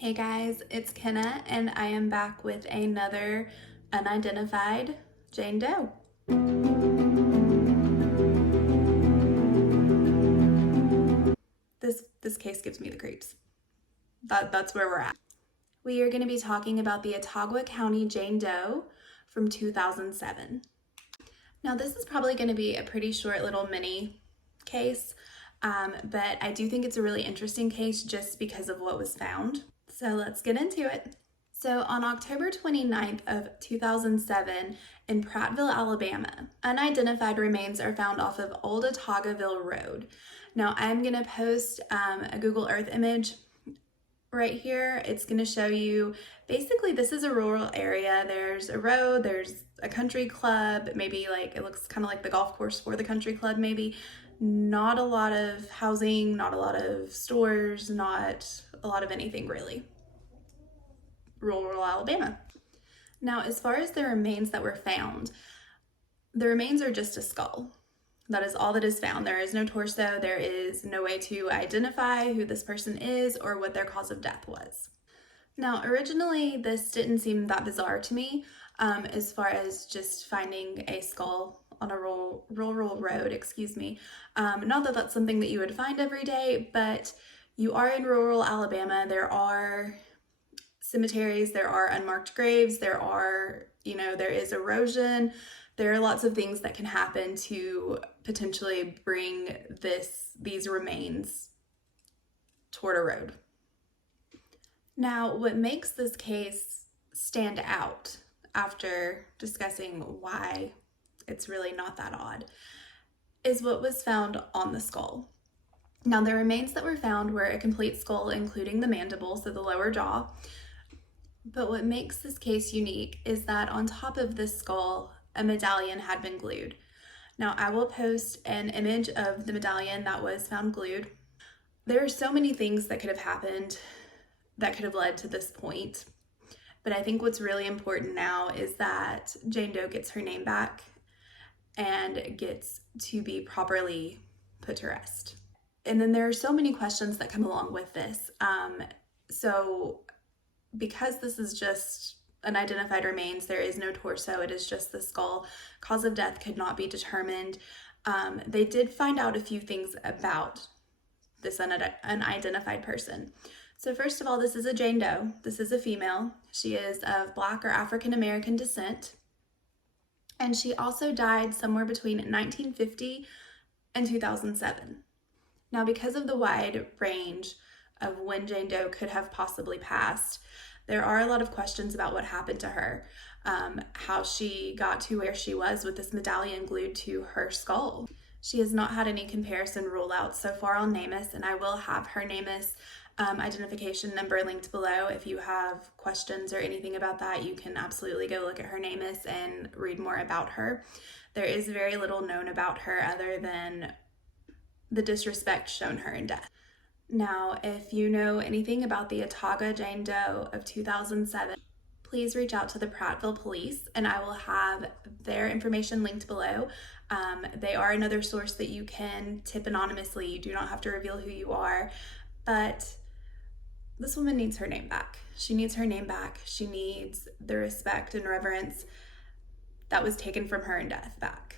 Hey guys, it's Kenna and I am back with another Unidentified Jane Doe. This case gives me the creeps. That's where we're at. We are going to be talking about the Autauga County Jane Doe from 2007. Now this is probably going to be a pretty short little mini case, but I do think it's a really interesting case just because of what was found. So let's get into it. So on October 29th of 2007 in Prattville, Alabama, unidentified remains are found off of Old Autaugaville Road. Now I'm gonna post a Google Earth image right here. It's gonna show you, basically this is a rural area. There's a road, there's a country club, maybe like, it looks kind of like the golf course for the country club maybe. Not a lot of housing, not a lot of stores, not a lot of anything really. Rural Alabama. Now, as far as the remains that were found, the remains are just a skull. That is all that is found. There is no torso. There is no way to identify who this person is or what their cause of death was. Now, originally, this didn't seem that bizarre to me as far as just finding a skull on a rural road, excuse me. Not that that's something that you would find every day, but you are in rural Alabama. There are cemeteries, there are unmarked graves, there is erosion. There are lots of things that can happen to potentially bring these remains toward a road. Now, what makes this case stand out after discussing why it's really not that odd is what was found on the skull. Now, the remains that were found were a complete skull, including the mandible, so the lower jaw. But what makes this case unique is that on top of this skull, a medallion had been glued. Now, I will post an image of the medallion that was found glued. There are so many things that could have happened that could have led to this point. But I think what's really important now is that Jane Doe gets her name back and gets to be properly put to rest. And then there are so many questions that come along with this. So because this is just unidentified remains, there is no torso, it is just the skull, cause of death could not be determined. They did find out a few things about this unidentified person. So first of all, this is a Jane Doe. This is a female. She is of Black or African American descent. And she also died somewhere between 1950 and 2007. Now, because of the wide range of when Jane Doe could have possibly passed, there are a lot of questions about what happened to her, how she got to where she was with this medallion glued to her skull. She has not had any comparison rule out so far on NamUs, and I will have her NamUs identification number linked below. If you have questions or anything about that, you can absolutely go look at her NamUs and read more about her. There is very little known about her other than the disrespect shown her in death. Now, if you know anything about the Autauga Jane Doe of 2007, please reach out to the Prattville Police and I will have their information linked below. They are another source that you can tip anonymously. You do not have to reveal who you are, but this woman needs her name back. She needs her name back. She needs the respect and reverence that was taken from her in death back.